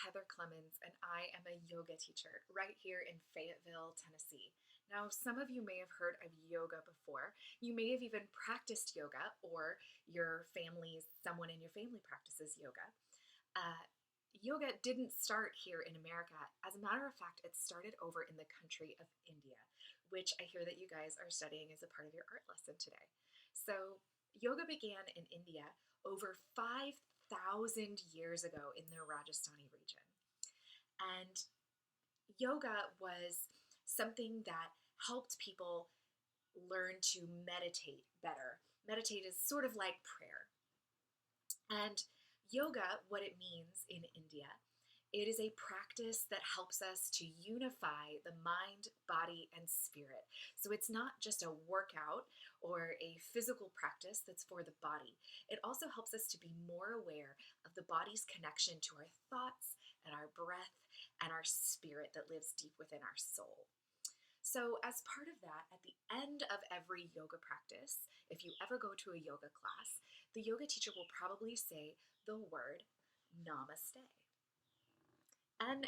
Heather Clemons, and I am a yoga teacher right here in Fayetteville, Tennessee. Now, some of you may have heard of yoga before. You may have even practiced yoga, or someone in your family practices yoga. Yoga didn't start here in America. As a matter of fact, it started over in the country of India, which I hear that you guys are studying as a part of your art lesson today. So, yoga began in India over 5,000 years ago in the Rajasthani region. And yoga was something that helped people learn to meditate better. Meditate is sort of like prayer. And yoga, what it means in India, it is a practice that helps us to unify the mind, body, and spirit. So it's not just a workout or a physical practice that's for the body. It also helps us to be more aware of the body's connection to our thoughts and our breath and our spirit that lives deep within our soul. So as part of that, at the end of every yoga practice, if you ever go to a yoga class, the yoga teacher will probably say the word Namaste. Namaste.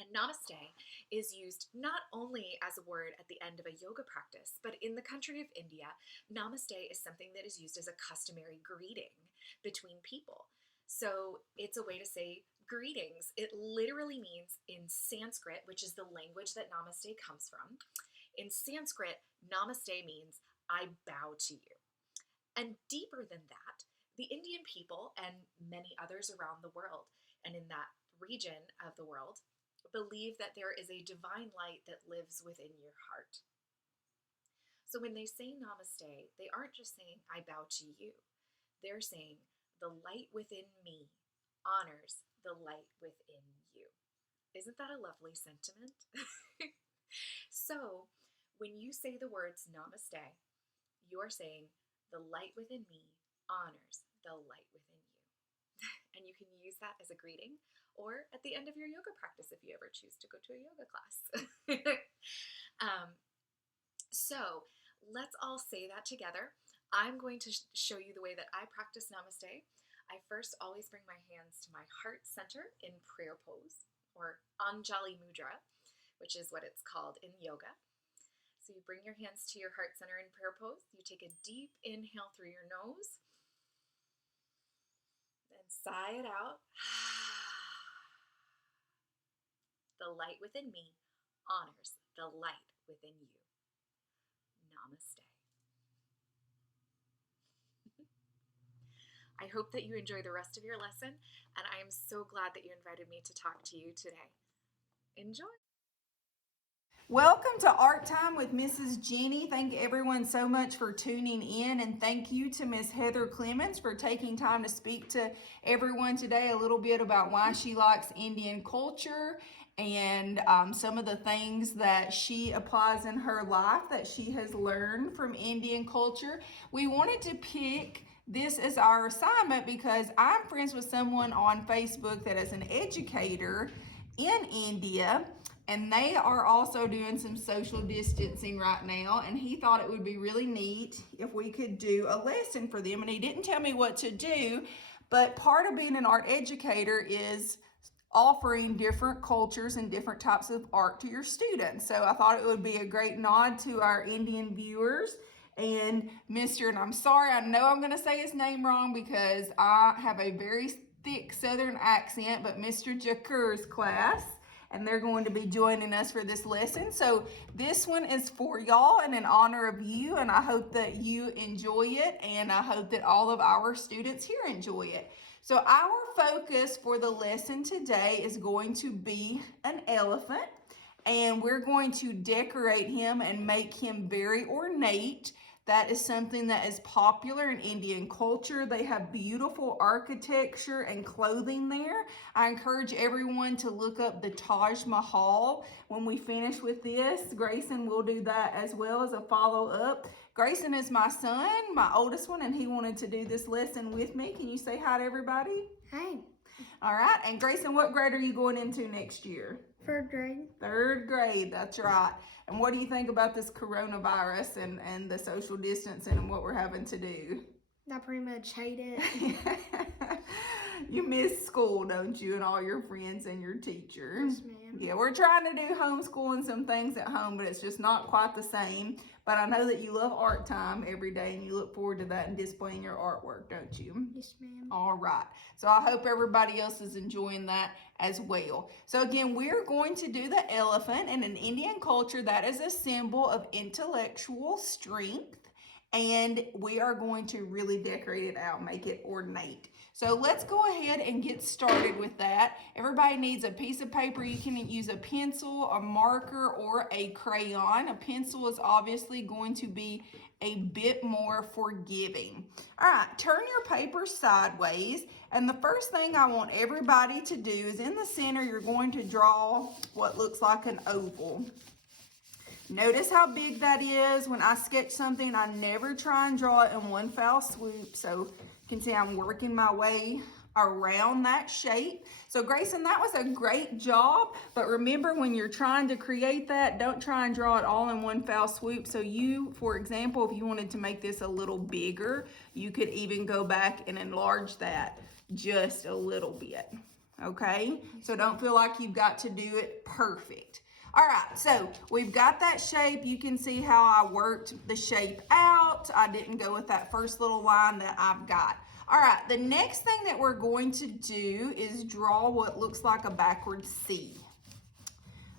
And Namaste is used not only as a word at the end of a yoga practice, but in the country of India, Namaste is something that is used as a customary greeting between people. So it's a way to say greetings. It literally means in Sanskrit, which is the language that Namaste comes from. In Sanskrit, Namaste means I bow to you. And deeper than that, the Indian people and many others around the world and in that region of the world believe that there is a divine light that lives within your heart. So when they say Namaste, they aren't just saying I bow to you. They're saying the light within me honors the light within you. Isn't that a lovely sentiment? So when you say the words Namaste, you're saying the light within me honors the light within you. And you can use that as a greeting or at the end of your yoga practice if you ever choose to go to a yoga class. So let's all say that together. I'm going to show you the way that I practice Namaste. I first always bring my hands to my heart center in prayer pose, or Anjali Mudra, which is what it's called in yoga. So you bring your hands to your heart center in prayer pose. You take a deep inhale through your nose. Then sigh it out. The light within me honors the light within you. Namaste. I hope that you enjoy the rest of your lesson, and I am so glad that you invited me to talk to you today. Enjoy. Welcome to Art Time with Mrs. Jennie. Thank everyone so much for tuning in, and thank you to Miss Heather Clemons for taking time to speak to everyone today a little bit about why she likes Indian culture and some of the things that she applies in her life that she has learned from Indian culture. We wanted to pick this as our assignment because I'm friends with someone on Facebook that is an educator in India, and they are also doing some social distancing right now, and he thought it would be really neat if we could do a lesson for them. And he didn't tell me what to do, but part of being an art educator is offering different cultures and different types of art to your students. So I thought it would be a great nod to our Indian viewers. And and I'm sorry, I know I'm going to say his name wrong because I have a very thick southern accent, but Mr. Jakur's class, and they're going to be joining us for this lesson. So this one is for y'all and in honor of you, and I hope that you enjoy it, and I hope that all of our students here enjoy it. So our focus for the lesson today is going to be an elephant, and we're going to decorate him and make him very ornate. That is something that is popular in Indian culture. They have beautiful architecture and clothing there. I encourage everyone to look up the Taj Mahal. When we finish with this, Grayson will do that as well as a follow-up. Grayson is my son, my oldest one, and he wanted to do this lesson with me. Can you say hi to everybody? Hi. All right, and Grayson, what grade are you going into next year? Third grade. Third grade, that's right. And what do you think about this coronavirus and the social distancing and what we're having to do? I pretty much hate it. You miss school, don't you, and all your friends and your teacher? Yes, ma'am. Yeah, we're trying to do homeschooling some things at home, but it's just not quite the same. But I know that you love art time every day, and you look forward to that and displaying your artwork, don't you? Yes, ma'am. All right. So I hope everybody else is enjoying that as well. So again, we're going to do the elephant. In an Indian culture, that is a symbol of intellectual strength. And we are going to really decorate it out, make it ornate. So let's go ahead and get started with that. Everybody needs a piece of paper. You can use a pencil, a marker, or a crayon. A pencil is obviously going to be a bit more forgiving. All right, turn your paper sideways. And the first thing I want everybody to do is in the center, you're going to draw what looks like an oval. Notice how big that is. When I sketch something, I never try and draw it in one foul swoop. So you can see I'm working my way around that shape. So Grayson, that was a great job. But remember, when you're trying to create that, don't try and draw it all in one foul swoop. So you, for example, if you wanted to make this a little bigger, you could even go back and enlarge that just a little bit. Okay? So don't feel like you've got to do it perfect. All right, so we've got that shape. You can see how I worked the shape out. I didn't go with that first little line that I've got. All right, the next thing that we're going to do is draw what looks like a backward C.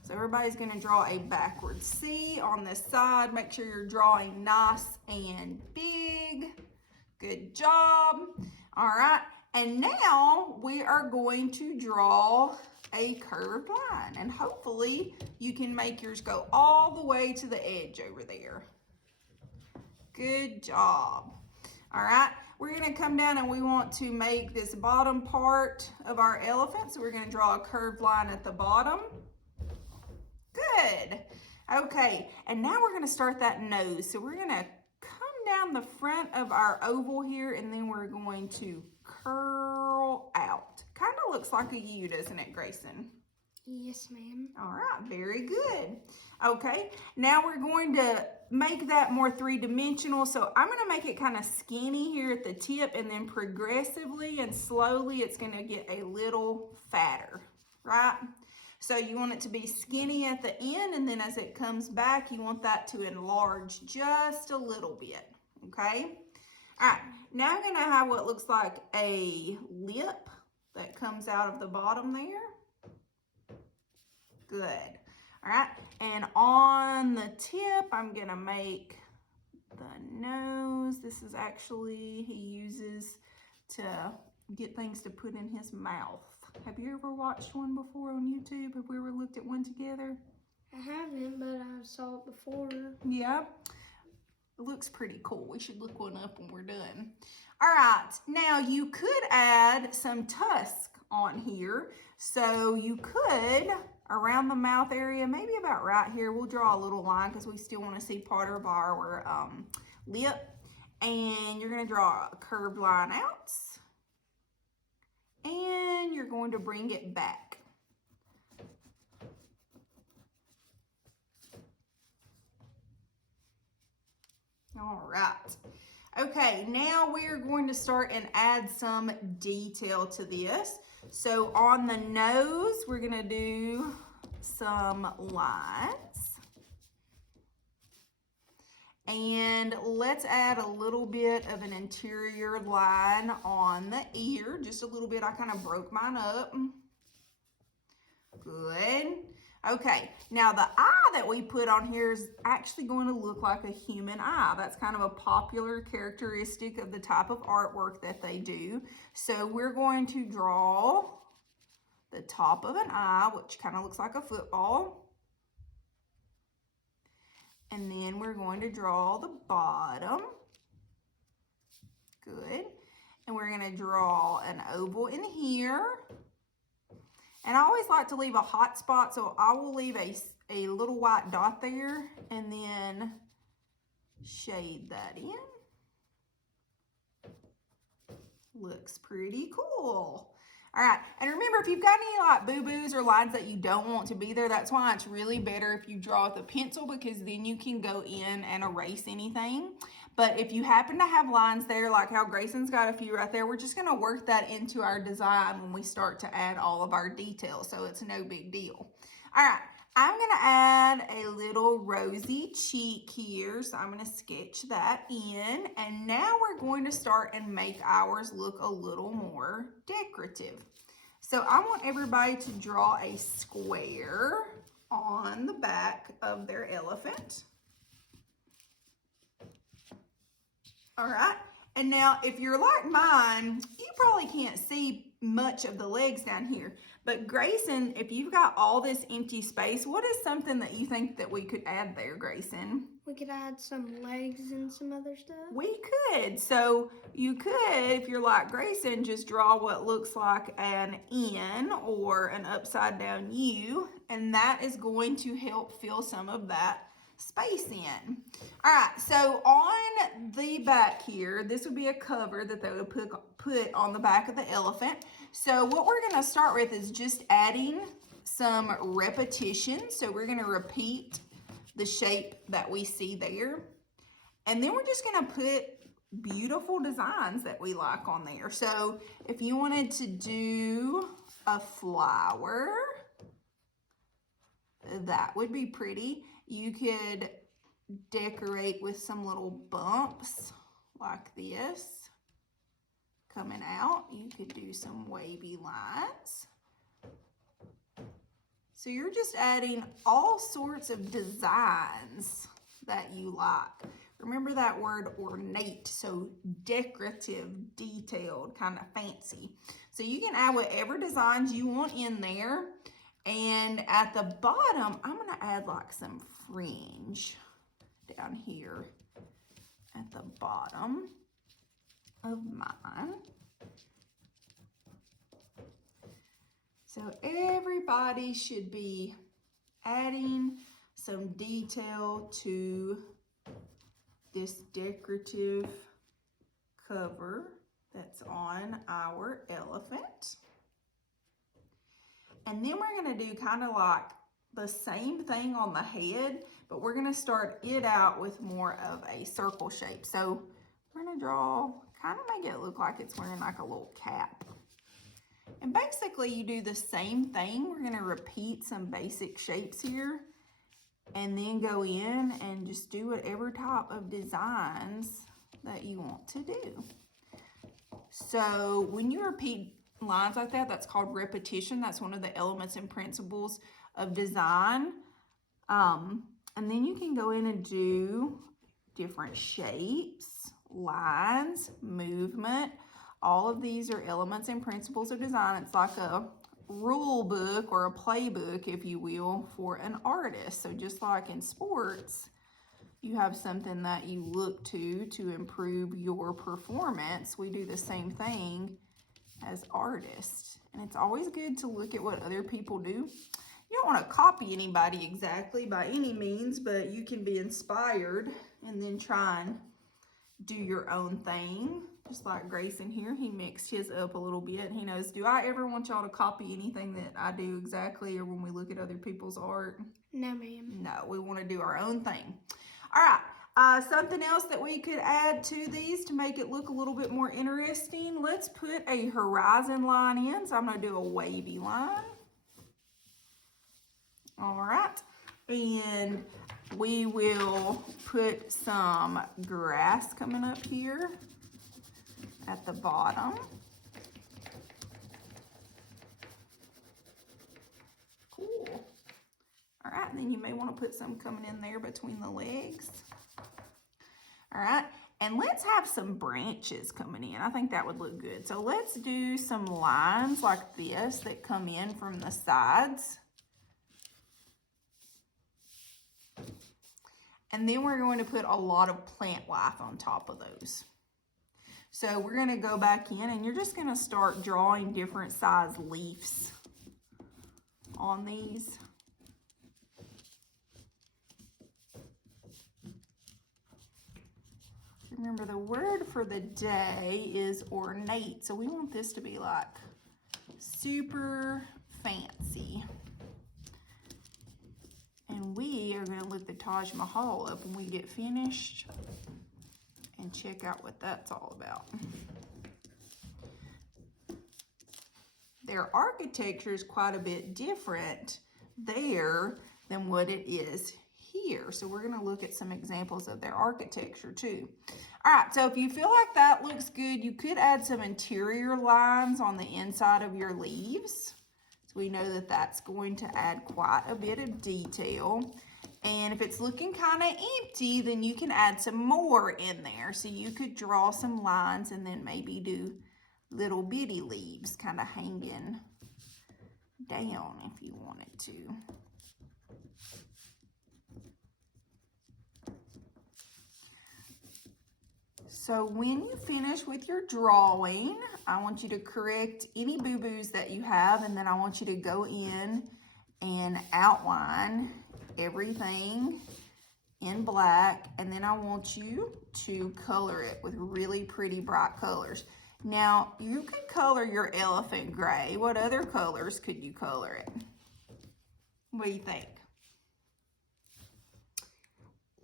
So everybody's gonna draw a backward C on this side. Make sure you're drawing nice and big. Good job. All right, and now we are going to draw a curved line, and hopefully you can make yours go all the way to the edge over there. Good job. All right, we're going to come down and we want to make this bottom part of our elephant, so we're going to draw a curved line at the bottom. Good. Okay, and now we're going to start that nose. So we're going to come down the front of our oval here, and then we're going to curl out. Kind of looks like a U, doesn't it, Grayson? Yes, ma'am. All right, very good. Okay, now we're going to make that more three-dimensional. So I'm going to make it kind of skinny here at the tip, and then progressively and slowly it's going to get a little fatter, right? So you want it to be skinny at the end, and then as it comes back, you want that to enlarge just a little bit, okay? All right, now I'm going to have what looks like a lip that comes out of the bottom there. Good. All right, and on the tip, I'm going to make the nose. This is actually, he uses to get things to put in his mouth. Have you ever watched one before on YouTube? Have we ever looked at one together? I haven't, but I saw it before. Yeah. It looks pretty cool. We should look one up when we're done. All right, now you could add some tusk on here. So you could, around the mouth area, maybe about right here, we'll draw a little line because we still want to see part of our lip. And you're going to draw a curved line out. And you're going to bring it back. All right. Okay, now we're going to start and add some detail to this. So on the nose, we're going to do some lines. And let's add a little bit of an interior line on the ear. Just a little bit. I kind of broke mine up. Good. Okay, now the eye that we put on here is actually going to look like a human eye. That's kind of a popular characteristic of the type of artwork that they do. So we're going to draw the top of an eye, which kind of looks like a football. And then we're going to draw the bottom. Good. And we're going to draw an oval in here. And I always like to leave a hot spot, so I will leave a little white dot there and then shade that in. Looks pretty cool. All right, and remember, if you've got any like boo-boos or lines that you don't want to be there, that's why it's really better if you draw with a pencil, because then you can go in and erase anything. But if you happen to have lines there, like how Grayson's got a few right there, we're just going to work that into our design when we start to add all of our details, so it's no big deal. All right, I'm going to add a little rosy cheek here, so I'm going to sketch that in, and now we're going to start and make ours look a little more decorative. So I want everybody to draw a square on the back of their elephant. All right, and now if you're like mine, you probably can't see much of the legs down here. But Grayson, if you've got all this empty space, what is something that you think that we could add there, Grayson? We could add some legs and some other stuff. We could. So you could, if you're like Grayson, just draw what looks like an N or an upside down U, and that is going to help fill some of that space in. All right, so on the back here, this would be a cover that they would put on the back of the elephant. So what we're going to start with is just adding some repetition. So we're going to repeat the shape that we see there. And then we're just going to put beautiful designs that we like on there. So if you wanted to do a flower, that would be pretty. You could decorate with some little bumps like this coming out. You could do some wavy lines. So you're just adding all sorts of designs that you like. Remember that word ornate, so decorative, detailed, kind of fancy. So you can add whatever designs you want in there. And at the bottom, I'm going to add like some fringe down here at the bottom of mine. So everybody should be adding some detail to this decorative cover that's on our elephant. And then we're going to do kind of like the same thing on the head, but we're going to start it out with more of a circle shape. So we're going to draw, kind of make it look like it's wearing like a little cap. And basically you do the same thing. We're going to repeat some basic shapes here and then go in and just do whatever type of designs that you want to do. So when you repeat lines like that, that's called repetition. That's one of the elements and principles of design. And then you can go in and do different shapes, lines, movement. All of these are elements and principles of design. It's like a rule book or a playbook, if you will, for an artist. So just like in sports, you have something that you look to improve your performance. We do the same thing as artists. And it's always good to look at what other people do. You don't want to copy anybody exactly by any means, but you can be inspired and then try and do your own thing. Just like Grayson here, he mixed his up a little bit. He knows, do I ever want y'all to copy anything that I do exactly, or when we look at other people's art? No, ma'am. No, we want to do our own thing. All right, something else that we could add to these to make it look a little bit more interesting. Let's put a horizon line in. So I'm going to do a wavy line. All right, and we will put some grass coming up here at the bottom. Cool. All right, and then you may want to put some coming in there between the legs. All right, and let's have some branches coming in. I think that would look good. So let's do some lines like this that come in from the sides. And then we're going to put a lot of plant life on top of those. So we're going to go back in and you're just going to start drawing different size leaves on these. Remember, the word for the day is ornate. So we want this to be like super fancy. And we are going to look the Taj Mahal up when we get finished. and check out what that's all about. Their architecture is quite a bit different there than what it is here. So we're going to look at some examples of their architecture too. All right, so if you feel like that looks good, you could add some interior lines on the inside of your leaves. So we know that that's going to add quite a bit of detail. And if it's looking kind of empty, then you can add some more in there. So you could draw some lines and then maybe do little bitty leaves kind of hanging down if you wanted to. So when you finish with your drawing, I want you to correct any boo-boos that you have, and then I want you to go in and outline everything in black, and then I want you to color it with really pretty bright colors. Now, you could color your elephant gray. What other colors could you color it? What do you think?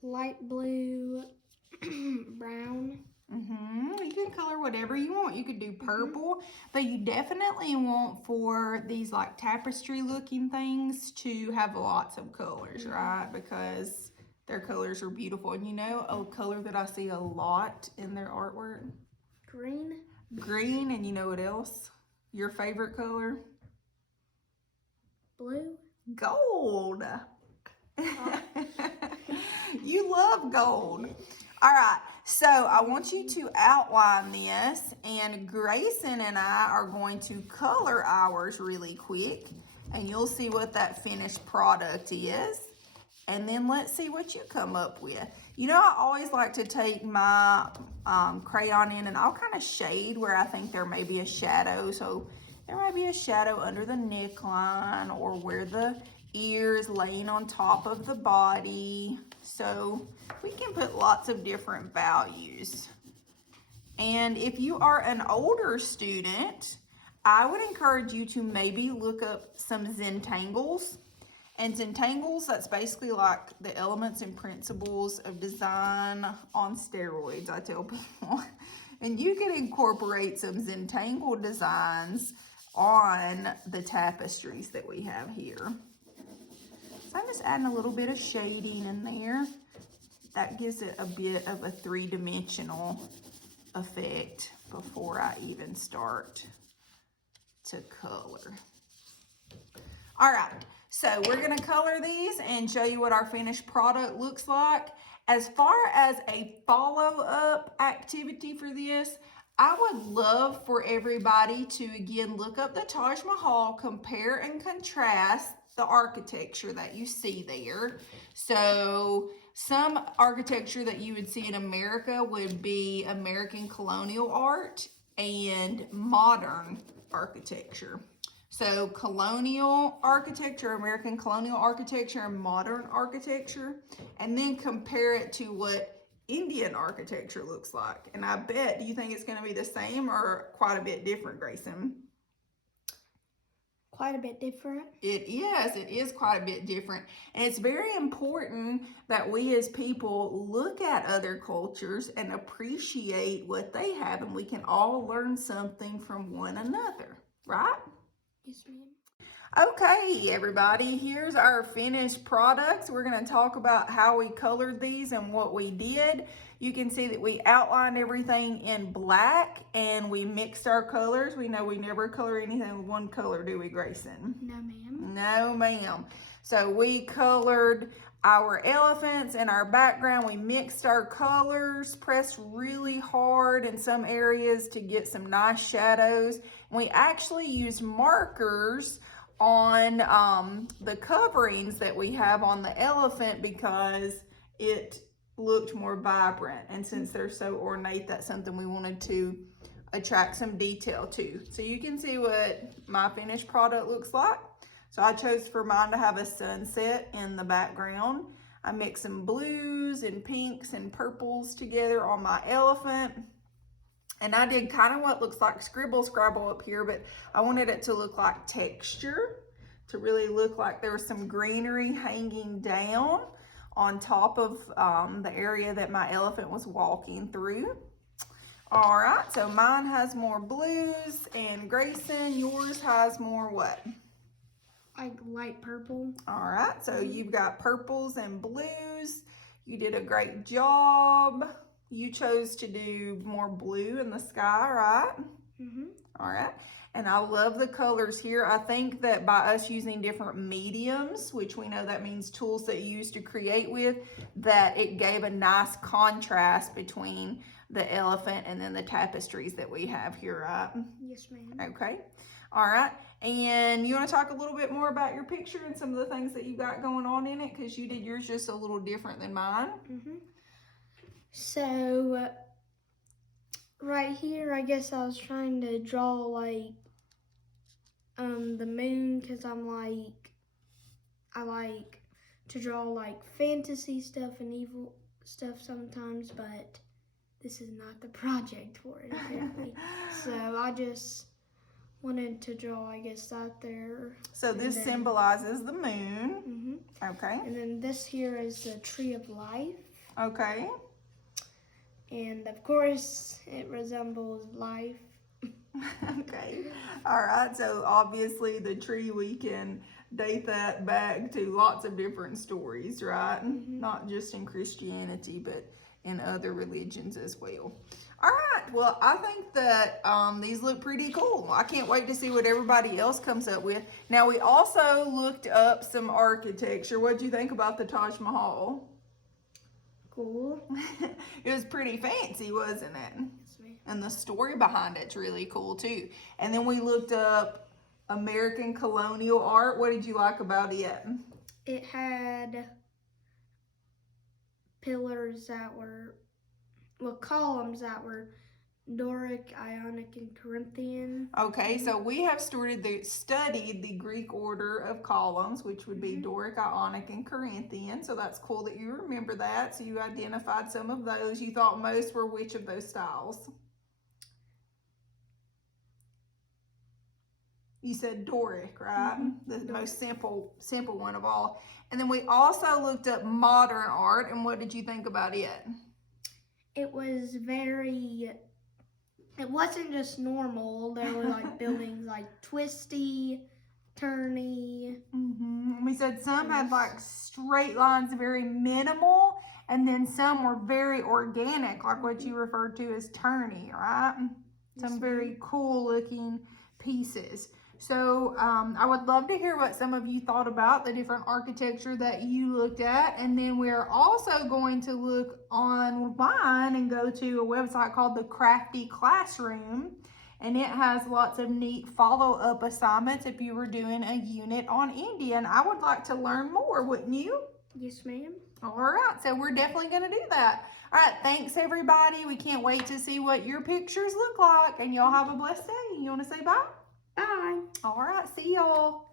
Light blue, brown. You can color whatever you want. You could do purple, but you definitely want for these like tapestry looking things to have lots of colors, right? Because their colors are beautiful. And you know a color that I see a lot in their artwork? Green. Green, and you know what else? Your favorite color? Blue. Gold. You love gold. All right, so I want you to outline this, and Grayson and I are going to color ours really quick, and you'll see what that finished product is, and then let's see what you come up with. You know, I always like to take my crayon in, and I'll kind of shade where I think there may be a shadow. So there might be a shadow under the neckline or where the ear is laying on top of the body. So we can put lots of different values. And if you are an older student, I would encourage you to maybe look up some Zentangles. And Zentangles, that's basically like the elements and principles of design on steroids, I tell people. And you can incorporate some Zentangle designs on the tapestries that we have here. So I'm just adding a little bit of shading in there. That gives it a bit of a three-dimensional effect before I even start to color. All right, so we're gonna color these and show you what our finished product looks like. As far as a follow-up activity for this, I would love for everybody to again look up the Taj Mahal, compare and contrast the architecture that you see there. So some architecture that you would see in America would be American colonial art and modern architecture. So colonial architecture, American colonial architecture, and modern architecture, and then compare it to what Indian architecture looks like. And I bet, do you think it's going to be the same or quite a bit different, Grayson? Quite a bit different. It is quite a bit different. And it's very important that we as people look at other cultures and appreciate what they have, and we can all learn something from one another, right? Yes, ma'am. Okay, everybody, here's our finished products. We're going to talk about how we colored these and what we did. You can see that we outlined everything in black and we mixed our colors. We know we never color anything with one color, do we, Grayson? No, ma'am. No, ma'am. So we colored our elephants and our background. We mixed our colors, pressed really hard in some areas to get some nice shadows. We actually used markers on the coverings that we have on the elephant because it looked more vibrant, and since they're so ornate, that's something we wanted to attract some detail to. So you can see what my finished product looks like. So I chose for mine to have a sunset in the background. I mixed some blues and pinks and purples together on my elephant. And I did kind of what looks like scribble scrabble up here, but I wanted it to look like texture, to really look like there was some greenery hanging down on top of the area that my elephant was walking through. All right, so mine has more blues, and Grayson, yours has more what? Like light purple. All right, so you've got purples and blues. You did a great job. You chose to do more blue in the sky, right? All right, and I love the colors here. I think that by us using different mediums, which we know that means tools that you use to create with, that it gave a nice contrast between the elephant and then the tapestries that we have here, right? Yes, ma'am. Okay, all right. And you want to talk a little bit more about your picture and some of the things that you got going on in it, because you did yours just a little different than mine. So right here, I guess I was trying to draw like the moon, because I like to draw like fantasy stuff and evil stuff sometimes, but this is not the project for it apparently. So I just wanted to draw, I guess, that there. So this symbolizes the moon. Okay. And then this here is the tree of life. Okay. And of course, it resembles life. Okay. All right. So obviously the tree, we can date that back to lots of different stories, right? Not just in Christianity, but in other religions as well. All right. Well, I think that these look pretty cool. I can't wait to see what everybody else comes up with. Now, we also looked up some architecture. What did you think about the Taj Mahal? Cool. It was pretty fancy, wasn't it? Yes, ma'am. And the story behind it's really cool too. And then we looked up American colonial art. What did you like about it? It had pillars that were, well, columns that were Doric, Ionic, and Corinthian. Okay, so we have studied the Greek order of columns, which would be Doric, Ionic, and Corinthian. So that's cool that you remember that. So you identified some of those. You thought most were which of those styles? You said Doric, right? The most simple one of all. And then we also looked up modern art, and what did you think about it? It was it wasn't just normal. There were like buildings like twisty, turny. We said some had like straight lines, very minimal, and then some were very organic, like what you referred to as turny, right? Some very cool looking pieces. So I would love to hear what some of you thought about the different architecture that you looked at. And then we're also going to look online and go to a website called the Crafty Classroom. And it has lots of neat follow-up assignments if you were doing a unit on Indian. I would like to learn more, wouldn't you? Yes, ma'am. All right, so we're definitely going to do that. All right, thanks everybody. We can't wait to see what your pictures look like. And y'all have a blessed day. You want to say bye? Bye. All right, see y'all.